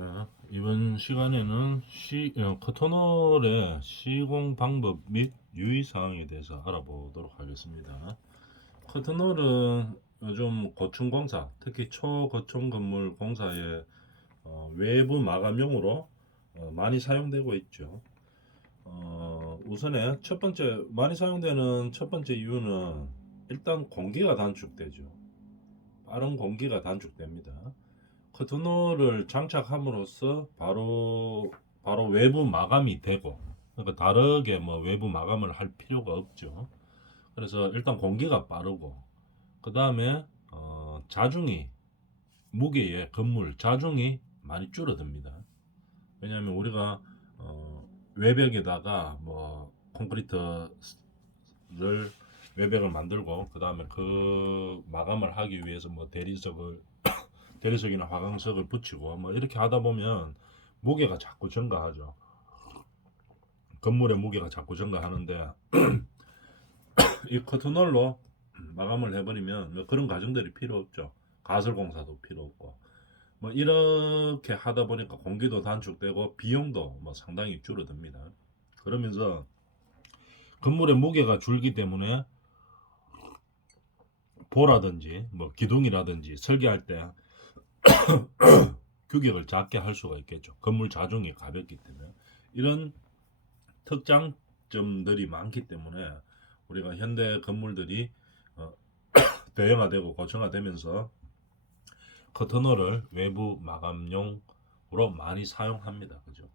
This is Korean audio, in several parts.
자, 이번 시간에는 커터널의 시공 방법 및 유의사항에 대해서 알아보도록 하겠습니다. 커터널은 요즘 고층공사, 특히 초고층 건물 공사의 외부 마감용으로 많이 사용되고 있죠. 우선에 첫 번째, 많이 사용되는 첫 번째 이유는 일단 공기가 단축되죠. 빠른 공기가 단축됩니다. 커튼홀을 장착함으로써 바로 외부 마감이 되고, 그러니까 다르게 뭐 외부 마감을 할 필요가 없죠. 그래서 일단 공기가 빠르고, 그 다음에 자중이, 무게의 건물 자중이 많이 줄어듭니다. 왜냐하면 우리가 외벽에다가 뭐 콘크리트를 외벽을 만들고, 그 다음에 그 마감을 하기 위해서 뭐 대리석이나 화강석을 붙이고 뭐 이렇게 하다 보면 무게가 자꾸 증가하죠. 건물의 무게가 자꾸 증가하는데 이 커튼홀로 마감을 해버리면 뭐 그런 과정들이 필요 없죠. 가설공사도 필요 없고 뭐 이렇게 하다 보니까 공기도 단축되고 비용도 뭐 상당히 줄어듭니다. 그러면서 건물의 무게가 줄기 때문에 보라든지 뭐 기둥이라든지 설계할 때 규격을 작게 할 수가 있겠죠. 건물 자중이 가볍기 때문에 이런 특장점들이 많기 때문에 우리가 현대 건물들이 어, 대형화되고 고층화되면서 커튼홀을 외부 마감용으로 많이 사용합니다. 그죠?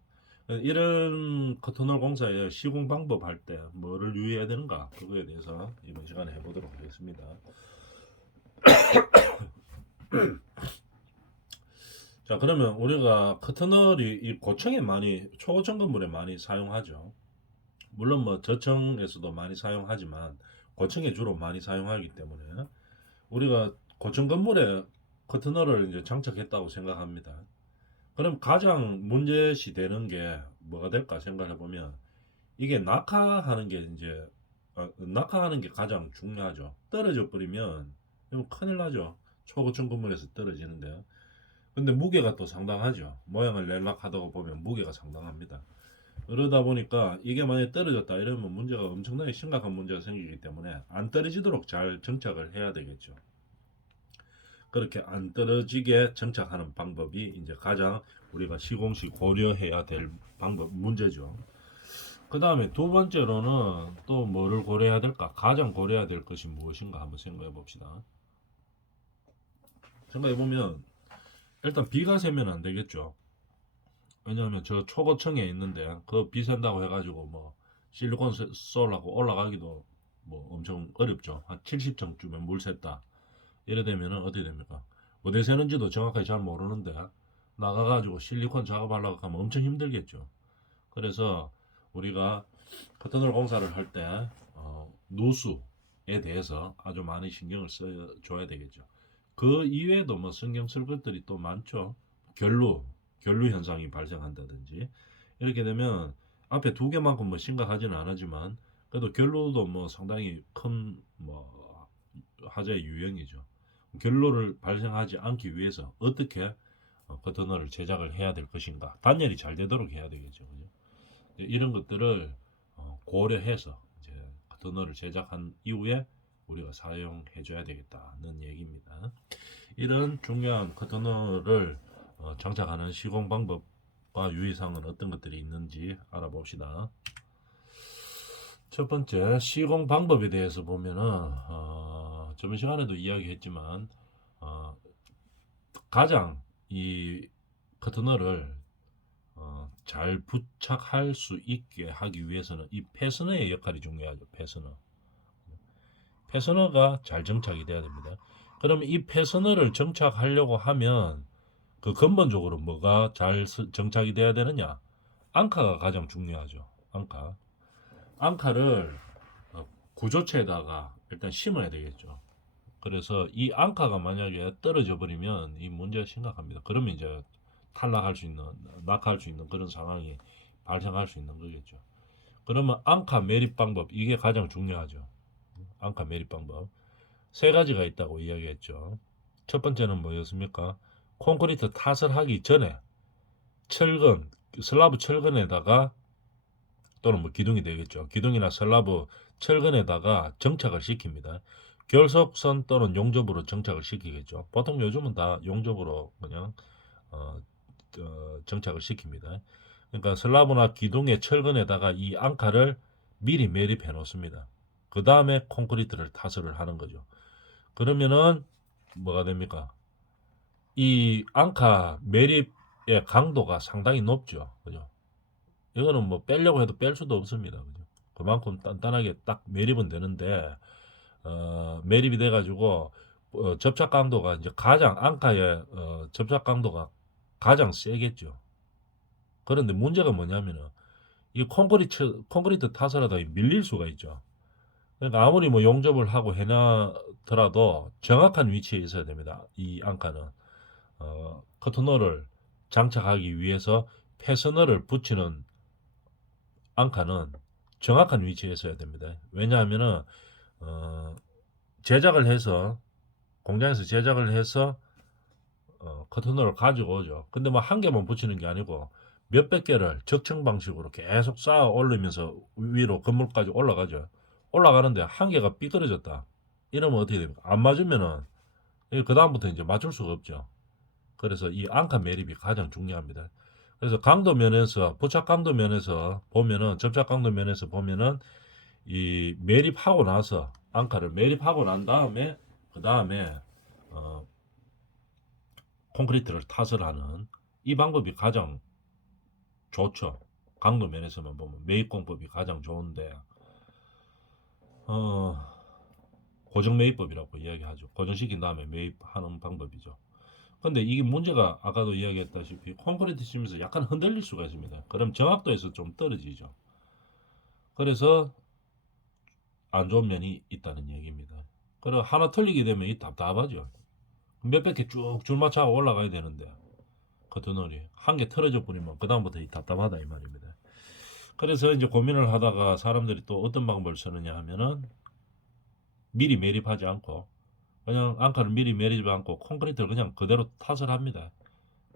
이런 커튼홀 공사의 시공 방법 할 때 뭐를 유의해야 되는가 그거에 대해서 이번 시간에 해보도록 하겠습니다. 자, 그러면 우리가 커튼홀이 이 고층에 많이 초고층 건물에 많이 사용하죠. 물론 뭐 저층에서도 많이 사용하지만 고층에 주로 많이 사용하기 때문에 우리가 고층 건물에 커튼홀을 이제 장착했다고 생각합니다. 그럼 가장 문제시 되는 게 뭐가 될까 생각해 보면 이게 낙하하는 게 이제 낙하하는 게 가장 중요하죠. 떨어져 버리면 이거 큰일 나죠. 초고층 건물에서 떨어지는데. 근데 무게가 또 상당하죠. 모양을 낼락하다가 보면 무게가 상당합니다. 그러다 보니까 이게 만약에 떨어졌다 이러면 문제가 엄청나게 심각한 문제가 생기기 때문에 안 떨어지도록 잘 정착을 해야 되겠죠. 그렇게 안 떨어지게 정착하는 방법이 이제 가장 우리가 시공시 고려해야 될 방법 문제죠. 그 다음에 두 번째로는 또 뭐를 고려해야 될까? 가장 고려해야 될 것이 무엇인가 한번 생각해 봅시다. 생각해 보면 일단 비가 새면 안 되겠죠. 왜냐하면 저 초고층에 있는데 그 비 샌다고 해가지고 뭐 실리콘 쏠라고 올라가기도 뭐 엄청 어렵죠. 한 70층쯤에 물 샜다. 이래 되면은 어떻게 됩니까? 어디 새는지도 정확하게 잘 모르는데 나가가지고 실리콘 작업하려고 하면 엄청 힘들겠죠. 그래서 우리가 커튼홀 공사를 할 때 누수에 대해서 아주 많이 신경을 써줘야 되겠죠. 그 이외에도 뭐 신경 쓸 것들이 또 많죠. 결루 현상이 발생한다든지 이렇게 되면 앞에 두 개만큼 뭐 심각하지는 않지만 그래도 결루도 뭐 상당히 큰 뭐 하자의 유형이죠. 결로를 발생하지 않기 위해서 어떻게 커튼홀을 제작을 해야 될 것인가 단열이 잘 되도록 해야 되겠죠. 그죠? 이런 것들을 고려해서 이제 커튼홀을 제작한 이후에 우리가 사용해 줘야 되겠다는 얘기입니다. 이런 중요한 커튼홀을 장착하는 시공 방법과 유의사항은 어떤 것들이 있는지 알아봅시다. 첫 번째 시공 방법에 대해서 보면은 저번 시간에도 이야기했지만 가장 이 커튼홀을 잘 부착할 수 있게 하기 위해서는 이 패스너의 역할이 중요하죠. 패스너가 잘 정착이 돼야 됩니다. 그러면 이 패스너를 정착하려고 하면 그 근본적으로 뭐가 잘 정착이 돼야 되느냐? 앙카가 가장 중요하죠. 앙카를 구조체에다가 일단 심어야 되겠죠. 그래서 이 앙카가 만약에 떨어져 버리면 이 문제가 심각합니다. 그러면 이제 낙하할 수 있는 그런 상황이 발생할 수 있는 거겠죠. 그러면 앙카 매립 방법 이게 가장 중요하죠. 앙카 매립 방법 세 가지가 있다고 이야기했죠. 첫 번째는 뭐였습니까? 콘크리트 탓을 하기 전에 철근, 슬라브 철근에다가 또는 뭐 기둥이 되겠죠. 기둥이나 슬라브 철근에다가 정착을 시킵니다. 결속선 또는 용접으로 정착을 시키겠죠. 보통 요즘은 다 용접으로 그냥 어, 정착을 시킵니다. 그러니까 슬라브나 기둥의 철근에다가 이 앙카를 미리 매립해 놓습니다. 그 다음에 콘크리트를 타설을 하는 거죠. 그러면은 뭐가 됩니까? 이 앙카 매립의 강도가 상당히 높죠. 그죠? 이거는 뭐 빼려고 해도 뺄 수도 없습니다. 그죠? 그만큼 단단하게 딱 매립은 되는데 매립이 돼가지고 접착 강도가 이제 가장 앙카의 접착 강도가 가장 세겠죠. 그런데 문제가 뭐냐면은 이 콘크리트 타설하다 밀릴 수가 있죠. 그러니까 아무리 뭐 용접을 하고 해놔더라도 정확한 위치에 있어야 됩니다. 이 앙카는 커튼홀을 장착하기 위해서 패스너를 붙이는 앙카는 정확한 위치에 있어야 됩니다. 왜냐하면은 어, 제작을 해서 공장에서 제작을 해서 커튼홀을 가지고 오죠. 근데 뭐 한 개만 붙이는 게 아니고 몇백 개를 적층 방식으로 계속 쌓아 올리면서 위로 건물까지 올라가죠. 올라가는데 한 개가 삐뚤어졌다. 이러면 어떻게 됩니까? 안 맞으면은 그 다음부터 이제 맞출 수가 없죠. 그래서 이 앙카 매립이 가장 중요합니다. 그래서 강도 면에서 부착 강도 면에서 보면은 접착 강도 면에서 보면은 이 매립하고 나서 앙카를 매립하고 난 다음에 그 다음에 어, 콘크리트를 타설하는 이 방법이 가장 좋죠. 강도 면에서만 보면 매입공법이 가장 좋은데 어, 고정 매입법이라고 이야기하죠. 고정시킨 다음에 매입하는 방법이죠. 근데 이게 문제가 아까도 이야기했다시피 콘크리트 치면서 약간 흔들릴 수가 있습니다. 그럼 정확도에서 좀 떨어지죠. 그래서 안 좋은 면이 있다는 얘기입니다. 그리고 하나 틀리게 되면 이 답답하죠. 몇백 개 쭉 줄맞춰 올라가야 되는데 커튼홀이 한 개 틀어져 버리면 그 다음부터 이 답답하다 이 말입니다. 그래서 이제 고민을 하다가 사람들이 또 어떤 방법을 쓰느냐 하면은 미리 매립하지 않고 그냥 앙카를 미리 매립하지 않고 콘크리트를 그냥 그대로 탓을 합니다.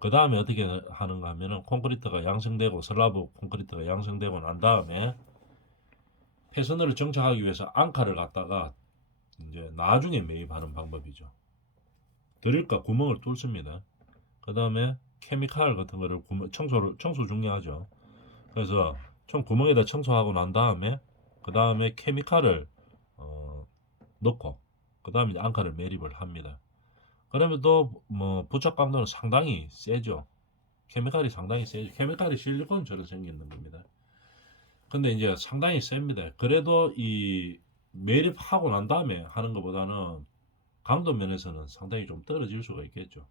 그 다음에 어떻게 하는가 하면은 콘크리트가 양성되고 슬라브 콘크리트가 양성되고 난 다음에 패선을 정착하기 위해서 앙카를 갖다가 이제 나중에 매입하는 방법이죠. 드릴과 구멍을 뚫습니다. 그 다음에 케미칼 같은 거를 청소 중요하죠. 그래서 총 구멍에다 청소하고 난 다음에 그 다음에 케미칼을 어, 넣고 그 다음에 앙카를 매립을 합니다. 그러면 또 뭐 부착 강도는 상당히 세죠. 케미칼이 상당히 세죠. 케미칼이 실리콘처럼 생기는 겁니다. 근데 이제 상당히 셉니다. 그래도 이 매립하고 난 다음에 하는 것보다는 강도 면에서는 상당히 좀 떨어질 수가 있겠죠.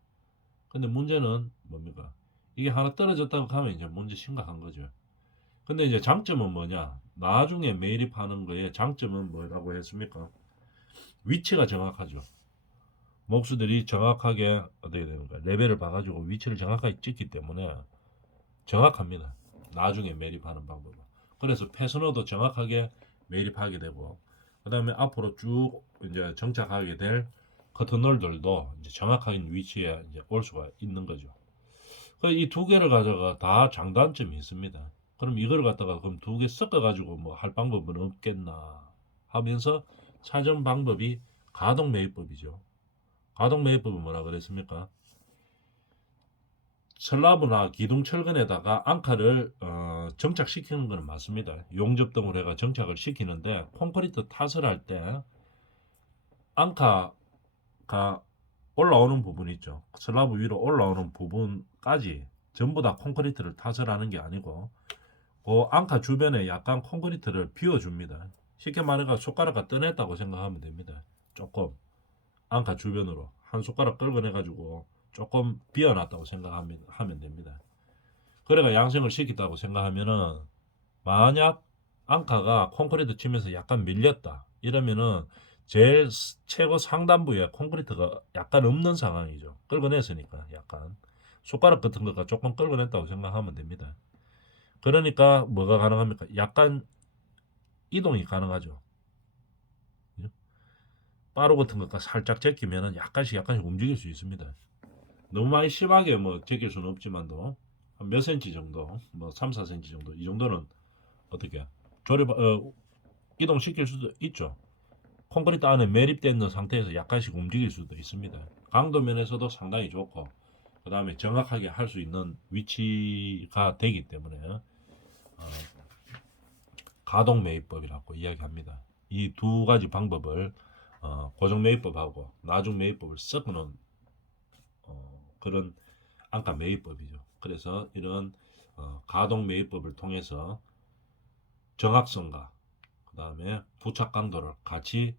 근데 문제는 뭡니까? 이게 하나 떨어졌다고 하면 이제 문제 심각한 거죠. 근데 이제 장점은 뭐냐? 나중에 매립하는 거에 장점은 뭐라고 했습니까? 위치가 정확하죠. 목수들이 정확하게 어떻게 되는가? 레벨을 봐가지고 위치를 정확하게 찍기 때문에 정확합니다. 나중에 매립하는 방법은. 그래서 패스너도 정확하게 매립하게 되고, 그 다음에 앞으로 쭉 이제 정착하게 될 커튼홀들도 이제 정확한 위치에 이제 올 수가 있는 거죠. 이 두 개를 가져가 다 장단점이 있습니다. 그럼 이걸 갖다가 그럼 두 개 섞어가지고 뭐 할 방법은 없겠나 하면서 찾은 방법이 가동 매입법이죠. 가동 매입법은 뭐라 그랬습니까? 슬라브나 기둥 철근에다가 앙카를 정착시키는 것은 맞습니다. 용접 등으로 해가 정착을 시키는데 콘크리트 탓을 할 때 앙카가 올라오는 부분 있죠. 슬라브 위로 올라오는 부분까지 전부 다 콘크리트를 탓을 하는 게 아니고 그 앙카 주변에 약간 콘크리트를 비워줍니다. 쉽게 말해서 손가락과 떠냈다고 생각하면 됩니다. 조금 앙카 주변으로 한 손가락 긁어내가지고 조금 비워놨다고 생각하면 됩니다. 그래가 양성을 시켰다고 생각하면은 만약 앙카가 콘크리트 치면서 약간 밀렸다 이러면은 제일 최고 상단부에 콘크리트가 약간 없는 상황이죠. 긁어냈으니까 약간 손가락 같은 거가 조금 긁어냈다고 생각하면 됩니다. 그러니까 뭐가 가능합니까? 약간 이동이 가능하죠. 빠루 같은 것과 살짝 제끼면은 약간씩 움직일 수 있습니다. 너무 많이 심하게 뭐 제낄 수는 없지만도 한 몇 cm 정도, 뭐 3, 4cm 정도, 이 정도는 어떻게 조립 이동시킬 수도 있죠. 콘크리트 안에 매립되어 있는 상태에서 약간씩 움직일 수도 있습니다. 강도 면에서도 상당히 좋고, 그 다음에 정확하게 할 수 있는 위치가 되기 때문에 가동 매입법이라고 이야기합니다. 이 두 가지 방법을 고정 매입법하고 나중 매입법을 섞는 그런 안가 매입법이죠. 그래서 이런 가동 매입법을 통해서 정확성과 그 다음에 부착 강도를 같이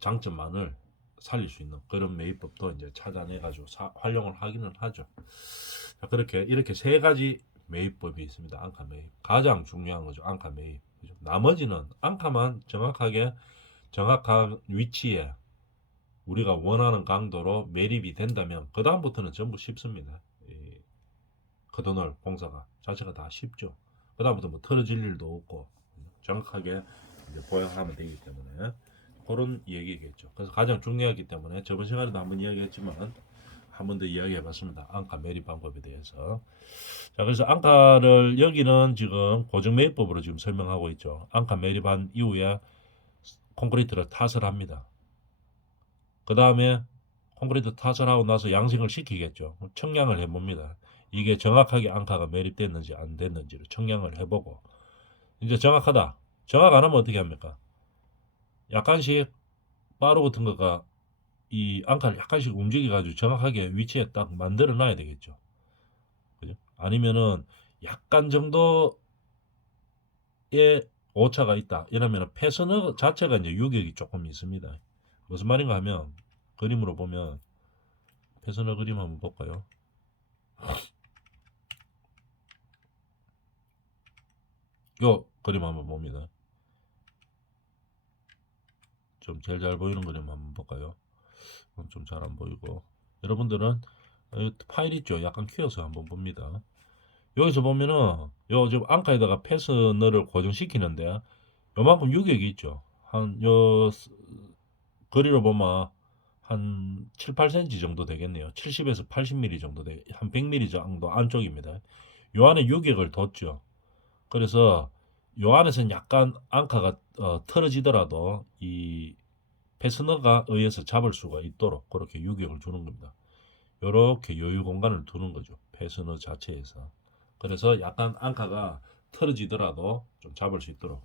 장점만을 살릴 수 있는 그런 매입법도 이제 찾아내가지고 활용을 하기는 하죠. 자, 그렇게 이렇게 세 가지 매입법이 있습니다. 앙카 매입 가장 중요한 거죠. 앙카 매입. 그죠? 나머지는 앙카만 정확한 위치에 우리가 원하는 강도로 매립이 된다면 그 다음부터는 전부 쉽습니다. 커튼홀 공사가 자체가 다 쉽죠. 그 다음부터 뭐 틀어질 일도 없고 정확하게 이제 보양하면 되기 때문에 그런 얘기겠죠. 그래서 가장 중요하기 때문에 저번 시간에도 한번 이야기했지만 한 번 더 이야기해봤습니다. 앙카 매립 방법에 대해서. 자, 그래서 앙카를 여기는 지금 고정 매입법으로 지금 설명하고 있죠. 앙카 매립한 이후에 콘크리트를 타설 합니다. 그 다음에 콘크리트 타설하고 나서 양식을 시키겠죠. 청량을 해봅니다. 이게 정확하게 앙카가 매립됐는지 안 됐는지를 청량을 해보고 이제 정확하다. 정확 안 하면 어떻게 합니까? 약간씩 바로 같은 거가 이 앙카를 약간씩 움직여가지고 정확하게 위치에 딱 만들어 놔야 되겠죠. 그죠? 아니면은 약간 정도의 오차가 있다. 이러면 패스너 자체가 이제 유격이 조금 있습니다. 무슨 말인가 하면 그림으로 보면 패스너 그림 한번 볼까요? 요 그림 한번 봅니다. 좀 제일 잘 보이는 그림 한번 볼까요? 좀 잘 안 보이고 여러분들은 파일 있죠? 약간 키워서 한번 봅니다. 여기서 보면은 요 지금 앙카에다가 패스너를 고정시키는데 요만큼 유격이 있죠. 한요 거리로 보면 한 7, 8cm 정도 되겠네요. 70에서 80mm 정도 한 100mm 정도 안쪽입니다. 요 안에 유격을 뒀죠. 그래서 요 안에서는 약간 앙카가 틀어지더라도 이 패스너가 의해서 잡을 수가 있도록 그렇게 유격을 주는 겁니다. 이렇게 여유 공간을 두는 거죠. 패스너 자체에서. 그래서 약간 앙카가 틀어지더라도 좀 잡을 수 있도록.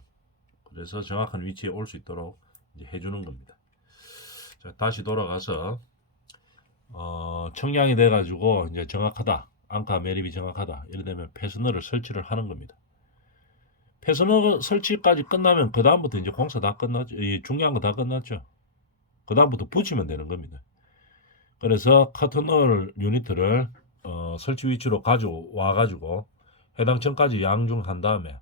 그래서 정확한 위치에 올 수 있도록 이제 해주는 겁니다. 자, 다시 돌아가서 청량이 돼가지고 이제 정확하다. 앙카 매립이 정확하다. 이래 되면 패스너를 설치를 하는 겁니다. 패스너 설치까지 끝나면 그 다음부터 이제 공사 다 끝났죠. 이 중요한 거 다 끝났죠. 그 다음부터 붙이면 되는 겁니다. 그래서 커튼홀 유니트를 설치 위치로 가져와 가지고 해당 층까지 양중한 다음에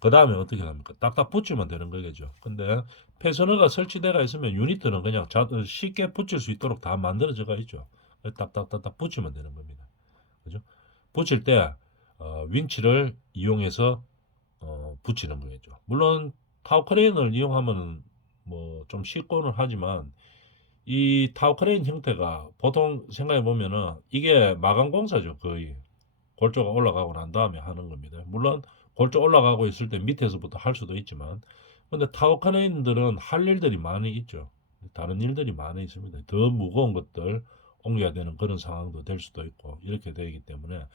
그 다음에 어떻게 합니까? 딱딱 붙이면 되는 거겠죠. 근데 패스너가 설치되어 있으면 유니트는 그냥 쉽게 붙일 수 있도록 다 만들어져가 있죠. 딱딱딱딱 붙이면 되는 겁니다. 그죠? 붙일 때 윈치를 이용해서 붙이는 거겠죠. 물론 타워 크레인을 이용하면 뭐 좀 쉽고는 하지만 이 타워 크레인 형태가 보통 생각해 보면은 이게 마감 공사죠. 거의 골조가 올라가고 난 다음에 하는 겁니다. 물론 골조 올라가고 있을 때 밑에서부터 할 수도 있지만 근데 타워 크레인들은 할 일들이 많이 있죠. 다른 일들이 많이 있습니다. 더 무거운 것들 옮겨야 되는 그런 상황도 될 수도 있고 이렇게 되기 때문에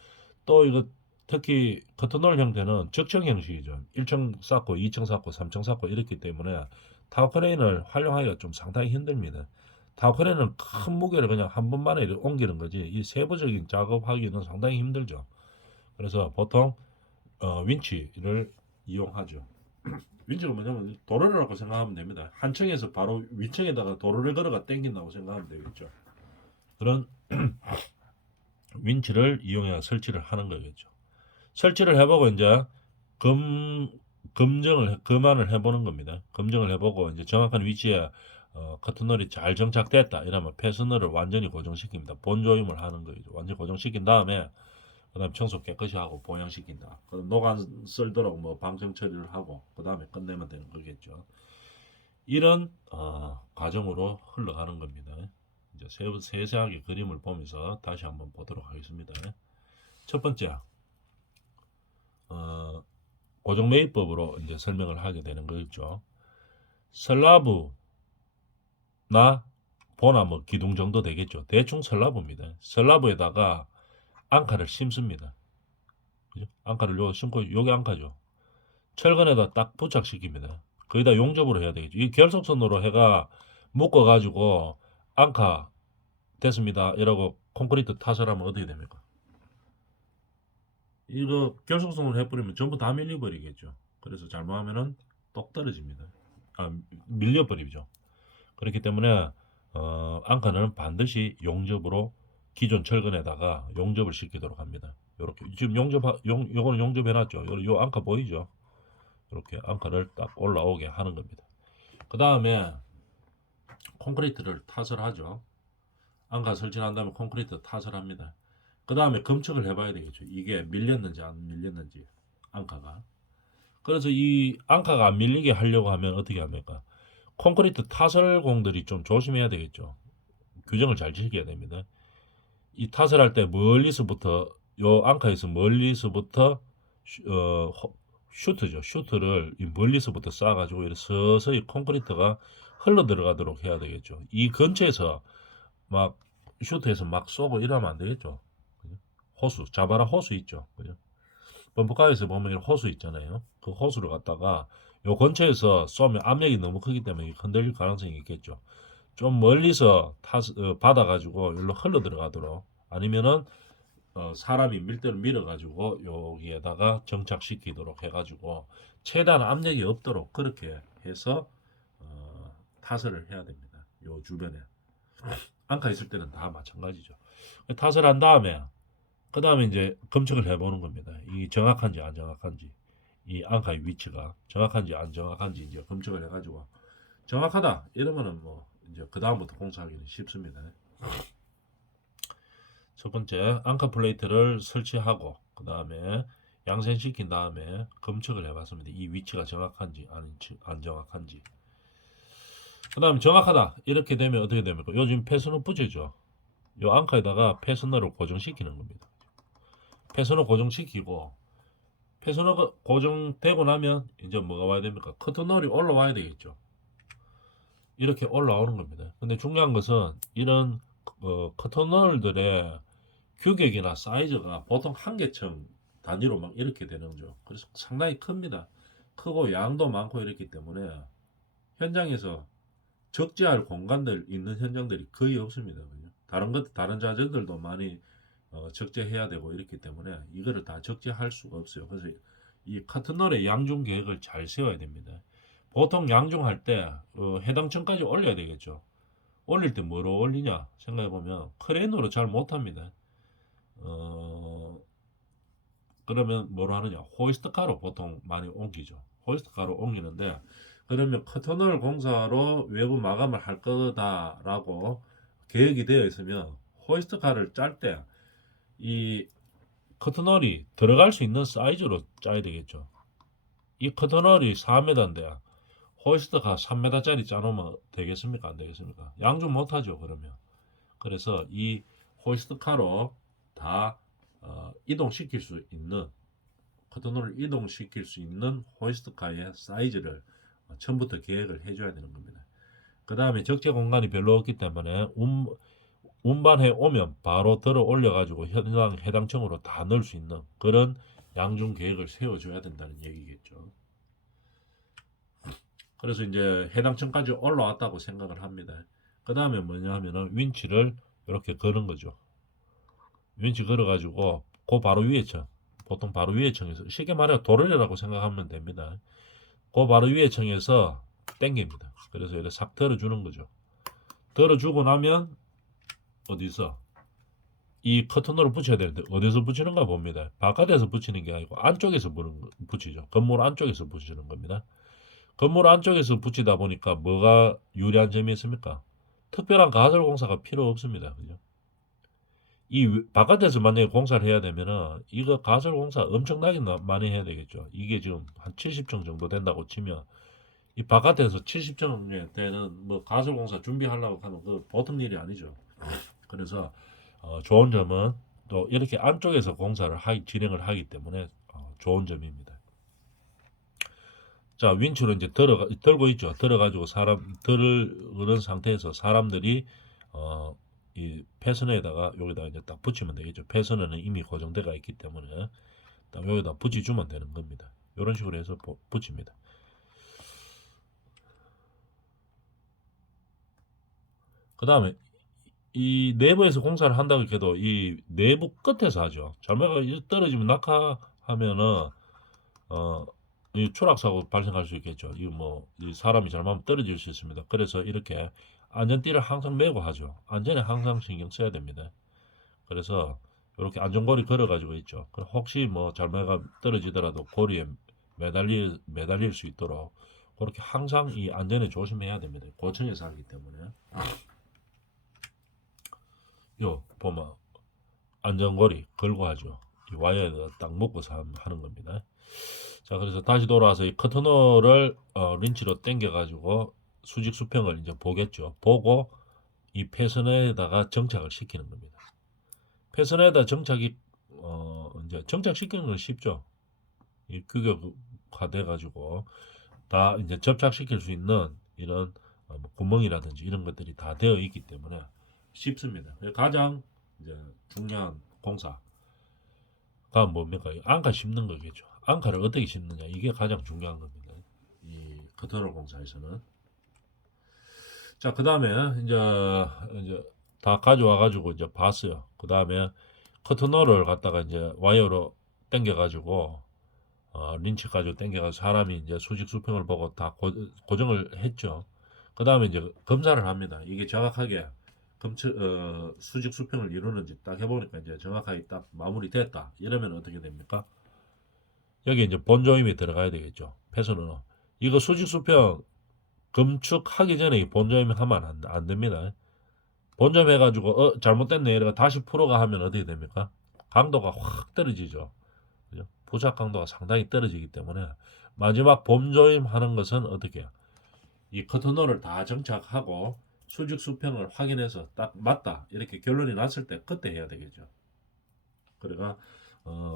또 이거 특히 커튼홀 형태는 적층 형식이죠. 1층 쌓고 2층 쌓고 3층 쌓고 이렇기 때문에 타워 크레인을 활용하기가 좀 상당히 힘듭니다. 타워 크레인은 큰 무게를 그냥 한 번만에 이렇게 옮기는 거지 이 세부적인 작업하기는 상당히 힘들죠. 그래서 보통 윈치를 이용하죠. 윈치가 뭐냐면 도로라고 생각하면 됩니다. 한 층에서 바로 위층에다가 도로를 걸어가 당긴다고 생각하면 되겠죠. 그런 윈치를 이용해 설치를 하는 거겠죠. 설치를 해보고 이제 검안을 해보는 겁니다. 검증을 해보고 이제 정확한 위치에 커튼홀이 잘 정착됐다 이러면 패스너를 완전히 고정시킵니다. 본조임을 하는 거죠. 완전히 고정시킨 다음에 그다음 청소 깨끗이 하고 보양시킨다. 그럼 노간 쓸도록 뭐 방청 처리를 하고 그다음에 끝내면 되는 거겠죠. 이런 과정으로 흘러가는 겁니다. 이제 세세하게 그림을 보면서 다시 한번 보도록 하겠습니다. 첫 번째, 어, 고정매입법으로 이제 설명을 하게 되는 거겠죠. 슬라브나 보나 뭐 기둥 정도 되겠죠. 대충 슬라브입니다. 슬라브에다가 앙카를 심습니다. 그죠? 앙카를 요 심고 요게 앙카죠. 철근에다 딱 부착시킵니다. 거기다 용접으로 해야 되겠죠. 이 결속선으로 해가 묶어가지고 앙카 됐습니다. 이러고 콘크리트 타설하면 어떻게 됩니까? 이거 결속선으로 해버리면 전부 다 밀려버리겠죠. 그래서 잘못하면은 똑 떨어집니다. 아, 밀려버리죠. 그렇기 때문에 앙카는 반드시 용접으로 기존 철근에다가 용접을 시키도록 합니다. 요렇게 지금 요거는 용접해놨죠. 요 앙카 보이죠? 이렇게 앙카를 딱 올라오게 하는 겁니다. 그 다음에 콘크리트를 타설하죠. 앙카 설치한 다음에 콘크리트 타설합니다. 그 다음에 검측을 해봐야 되겠죠. 이게 밀렸는지 안 밀렸는지 앙카가. 그래서 이 앙카가 안 밀리게 하려고 하면 어떻게 합니까? 콘크리트 타설공들이 좀 조심해야 되겠죠. 규정을 잘 지켜야 됩니다. 이 타설할 때 멀리서부터 요 앙카에서 멀리서부터 슈트죠. 슈트를 멀리서부터 쏴가지고 이렇게 서서히 콘크리트가 흘러 들어가도록 해야 되겠죠. 이 근처에서 막 슈트에서 막 쏘고 이러면 안 되겠죠. 그죠? 호수, 자바라 호수 있죠. 그죠? 범퍼카에서 보면 호수 있잖아요. 그 호수를 갖다가 요 근처에서 쏘면 압력이 너무 크기 때문에 흔들릴 가능성이 있겠죠. 좀 멀리서 받아가지고 여기로 흘러 들어가도록 아니면은 사람이 밀대로 밀어가지고 여기에다가 정착시키도록 해가지고 최대한 압력이 없도록 그렇게 해서 타설을 해야 됩니다. 요 주변에 앙카 있을 때는 다 마찬가지죠. 타설한 다음에 그 다음에 이제 검측을 해보는 겁니다. 이 정확한지 안 정확한지 이 앙카의 위치가 정확한지 안 정확한지 이제 검측을 해가지고 정확하다 이러면은 뭐 이제 그 다음부터 공사하기는 쉽습니다. 첫 번째 앙카 플레이트를 설치하고 그 다음에 양생시킨 다음에 검측을 해봤습니다. 이 위치가 정확한지 안 정확한지. 그 다음에 정확하다 이렇게 되면 어떻게 됩니까? 요즘 패스너 붙이죠. 요 앙카에다가 패스너를 고정시키는 겁니다. 패스너 고정시키고 패스너가 고정되고 나면 이제 뭐가 와야 됩니까? 커튼롤이 올라와야 되겠죠. 이렇게 올라오는 겁니다. 근데 중요한 것은 이런 커튼롤들의 규격이나 사이즈가 보통 한 개층 단위로 막 이렇게 되는 거죠. 그래서 상당히 큽니다. 크고 양도 많고 이렇기 때문에 현장에서 적재할 공간들 있는 현장들이 거의 없습니다. 그죠? 다른 자재들도 많이 적재해야 되고 이렇기 때문에 이거를 다 적재할 수가 없어요. 그래서 이 커튼롤의 양중 계획을 잘 세워야 됩니다. 보통 양중할 때 해당 층까지 올려야 되겠죠. 올릴 때 뭐로 올리냐 생각해 보면 크레인으로 잘 못합니다. 그러면 뭐로 하느냐 호이스트카로 보통 많이 옮기죠. 호이스트카로 옮기는데 그러면 커튼롤 공사로 외부 마감을 할 거다라고 계획이 되어 있으면 호이스트카를 짤 때 이 커튼롤이 들어갈 수 있는 사이즈로 짜야 되겠죠. 이 커튼롤이 4m인데 호이스트가 3m짜리 짜놓으면 되겠습니까? 안 되겠습니까? 양중 못하죠. 그러면 그래서 이 호이스트카로 다 이동시킬 수 있는 커튼롤을 이동시킬 수 있는 호이스트카의 사이즈를 처음부터 계획을 해줘야 되는 겁니다. 그 다음에 적재 공간이 별로 없기 때문에 운반해 오면 바로 들어 올려가지고 해당 층으로 다 넣을 수 있는 그런 양중 계획을 세워줘야 된다는 얘기겠죠. 그래서 이제 해당 층까지 올라왔다고 생각을 합니다. 그 다음에 뭐냐 하면은 윈치를 이렇게 거는 거죠. 윈치 걸어가지고 그 바로 위에 층, 보통 바로 위에 층에서 쉽게 말해 도르래라고 생각하면 됩니다. 그 바로 위에 층에서 당깁니다. 그래서 이렇게 싹 들어주는 거죠. 들어주고 나면 어디서 이 커튼으로 붙여야 되는데 어디서 붙이는가 봅니다. 바깥에서 붙이는 게 아니고 안쪽에서 붙이죠. 건물 안쪽에서 붙이는 겁니다. 건물 안쪽에서 붙이다 보니까 뭐가 유리한 점이 있습니까? 특별한 가설 공사가 필요 없습니다. 그죠? 이 바깥에서 만약에 공사를 해야 되면은 이거 가설 공사 엄청나게 많이 해야 되겠죠. 이게 지금 한 70층 정도 된다고 치면 이 바깥에서 70층 되는 뭐 가설 공사 준비하려고 하면 그 보통 일이 아니죠. 그래서 좋은 점은 또 이렇게 안쪽에서 공사를 진행을 하기 때문에 좋은 점입니다. 자, 윈치로 이제 들고 있죠. 들어가지고 들은 상태에서 사람들이 이 패선에다가 여기다 이제 딱 붙이면 되겠죠. 패선에는 이미 고정되어 있기 때문에 딱 여기다 붙여주면 되는 겁니다. 이런 식으로 해서 붙입니다. 그 다음에 이 내부에서 공사를 한다고 해도 이 내부 끝에서 하죠. 잘못 떨어지면 낙하하면은 이 추락사고 발생할 수 있겠죠. 이거 뭐 이 사람이 잘못하면 떨어질 수 있습니다. 그래서 이렇게 안전띠를 항상 메고 하죠. 안전에 항상 신경 써야 됩니다. 그래서 이렇게 안전고리 걸어가지고 있죠. 혹시 뭐 잘못가 떨어지더라도 고리에 매달릴 수 있도록 그렇게 항상 이 안전에 조심해야 됩니다. 고층에 살기 때문에. 요 보면 안전고리 걸고 하죠. 이 와이어에다 딱 묶어서 하는 겁니다. 자, 그래서 다시 돌아와서 이 커튼홀을 린치로 당겨 가지고 수직 수평을 이제 보겠죠. 보고 이 패선에다가 정착을 시키는 겁니다. 패선에다 정착이 이제 정착시키는 건 쉽죠. 이 규격화돼 가지고 다 이제 접착시킬 수 있는 이런 뭐 구멍이라든지 이런 것들이 다 되어 있기 때문에 쉽습니다. 가장 이제 중요한 공사가 뭡니까? 앙카 심는 거겠죠. 앙카를 어떻게 심느냐 이게 가장 중요한 겁니다. 이 커튼홀 공사에서는. 자, 그 다음에 이제 다 가져와 가지고 이제 봤어요. 그 다음에 커튼홀을 갖다가 이제 와이어로 당겨 가지고 린치 가지고 당겨가지고 사람이 이제 수직 수평을 보고 다 고정을 했죠. 그 다음에 이제 검사를 합니다. 이게 정확하게 수직 수평을 이루는지 딱 해보니까 이제 정확하게 딱 마무리됐다. 이러면 어떻게 됩니까? 여기 이제 본조임이 들어가야 되겠죠. 패선은 이거 수직 수평 검축하기 전에 본조임 하면 안 됩니다. 본조임 해가지고 잘못됐네 이래가 다시 풀어가 하면 어떻게 됩니까? 강도가 확 떨어지죠. 그죠? 부착 강도가 상당히 떨어지기 때문에 마지막 본조임 하는 것은 어떻게 해요? 이 커튼홀을 다 정착하고 수직 수평을 확인해서 딱 맞다 이렇게 결론이 났을 때 그때 해야 되겠죠. 그러니까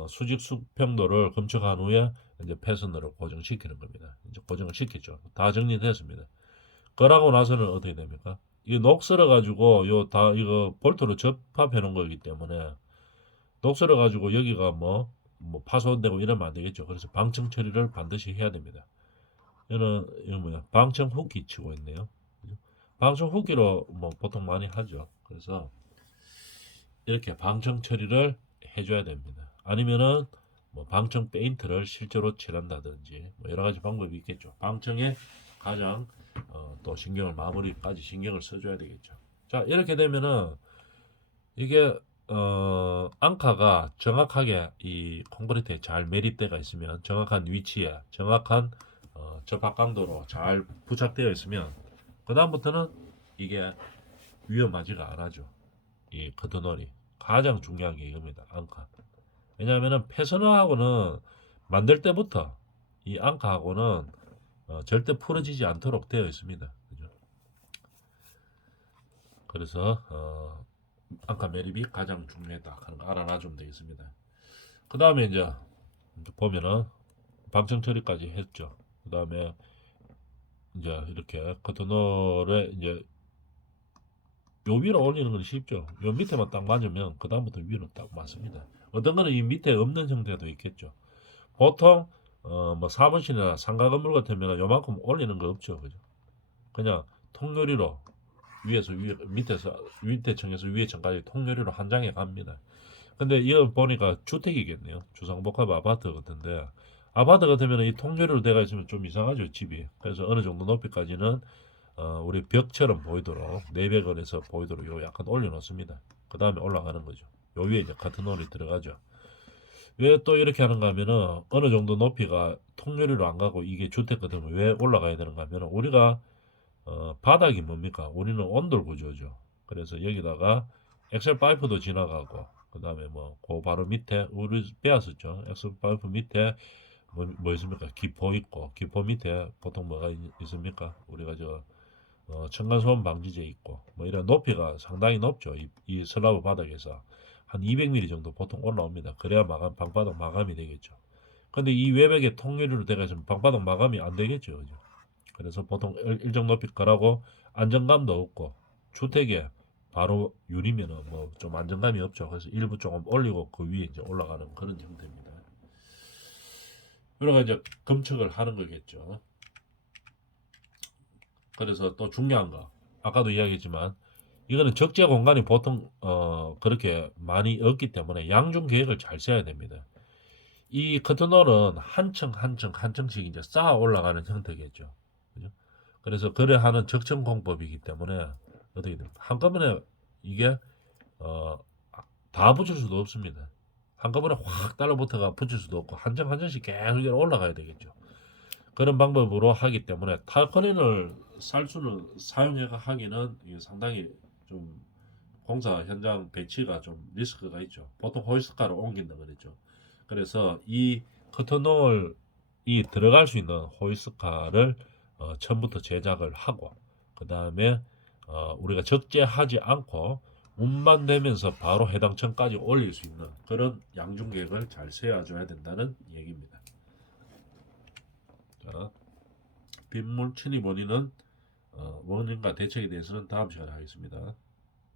수직 수평도를 검측한 후에 이제 패선으로 고정시키는 겁니다. 이제 고정을 시켰죠. 다 정리됐습니다. 그러고 나서는 어떻게 됩니까? 이 녹슬어 가지고 이거 볼트로 접합해 놓은 거기 때문에 녹슬어 가지고 여기가 뭐 파손되고 이러면 안 되겠죠. 그래서 방청 처리를 반드시 해야 됩니다. 이거 뭐야? 방청 후기 치고 있네요. 방청 후기로 뭐 보통 많이 하죠. 그래서 이렇게 방청 처리를 해줘야 됩니다. 아니면은 뭐 방청 페인트를 실제로 칠한다든지 뭐 여러 가지 방법이 있겠죠. 방청에 가장 또 마무리까지 신경을 써줘야 되겠죠. 자, 이렇게 되면은 이게 앙카가 정확하게 이 콘크리트에 잘 매립되어 있으면 정확한 위치에 정확한 접합 강도로 잘 부착되어 있으면 그 다음부터는 이게 위험하지가 않아죠. 이 커튼홀이 가장 중요한 게 이겁니다. 앙카. 왜냐하면은 패선화하고는 만들 때부터 이 앙카하고는 절대 풀어지지 않도록 되어 있습니다. 그죠? 그래서 앙카 매립이 가장 중요하다 하는 거 알아놔주면 되겠습니다. 그 다음에 이제 보면은 방청 처리까지 했죠. 그 다음에 이제 이렇게 커튼홀에 이제 요 위로 올리는 건 쉽죠. 요 밑에만 딱 맞으면 그 다음부터 위로 딱 맞습니다. 어떤 거는 이 밑에 없는 형태도 있겠죠. 보통 뭐 사무실이나 상가 건물 같으면 요만큼 올리는 거 없죠. 그죠? 그냥 통유리로 밑에 층에서 위에 층까지 통유리로 한 장에 갑니다. 근데 이거 보니까 주택이겠네요. 주상복합 아파트 같은데 아파트 같으면 이 통유리로 되어 있으면 좀 이상하죠, 집이. 그래서 어느 정도 높이까지는 우리 벽처럼 보이도록 내벽을 해서 보이도록 요 약간 올려놓습니다. 그 다음에 올라가는 거죠. 요 위에 이제 커튼홀이 들어가죠. 왜 또 이렇게 하는가 하면은 어느 정도 높이가 통유리로 안 가고 이게 주택 같으면 왜 올라가야 되는가 하면은 우리가 바닥이 뭡니까? 우리는 온돌 구조죠. 그래서 여기다가 엑셀 파이프도 지나가고 그 다음에 그 바로 밑에 우리 배웠었죠. 엑셀 파이프 밑에 뭐 있습니까? 기포 있고 기포 밑에 보통 뭐가 있습니까? 우리가 층간소음 방지제 있고 뭐 이런 높이가 상당히 높죠. 이 슬라브 바닥에서 한 200mm 정도 보통 올라옵니다. 그래야 방바닥 마감이 되겠죠. 근데 이 외벽에 통유리로 되어 있으면 방바닥 마감이 안 되겠죠. 그죠? 그래서 보통 일정 높이 거라고 안정감도 없고, 주택에 바로 유리면은 뭐 좀 안정감이 없죠. 그래서 일부 조금 올리고 그 위에 이제 올라가는 그런 형태입니다. 그러가 이제 검측을 하는 거겠죠. 그래서 또 중요한 거, 아까도 이야기했지만 이거는 적재 공간이 보통 그렇게 많이 없기 때문에 양중 계획을 잘 세워야 됩니다. 이 커튼홀은 한 층 한 층 한 층씩 이제 쌓아 올라가는 형태겠죠. 그죠? 그래서 그래 하는 적층 공법이기 때문에 어떻게 됩니까? 한꺼번에 이게 어, 다 붙일 수도 없습니다. 한꺼번에 확 달라붙어가 붙일 수도 없고 한 층 한 층씩 계속 올라가야 되겠죠. 그런 방법으로 하기 때문에 타커린을 살 수는 사용해 하기는 이게 상당히 좀 공사 현장 배치가 좀 리스크가 있죠. 보통 호이스카를 옮긴다 그랬죠. 그래서 이 커튼홀이 들어갈 수 있는 호이스카를 처음부터 제작을 하고 그 다음에 우리가 적재하지 않고 운만 되면서 바로 해당 층까지 올릴 수 있는 그런 양중 계획을 잘 세워줘야 된다는 얘기입니다. 자, 빗물 침입 원인은 원인과 대책에 대해서는 다음 시간에 하겠습니다.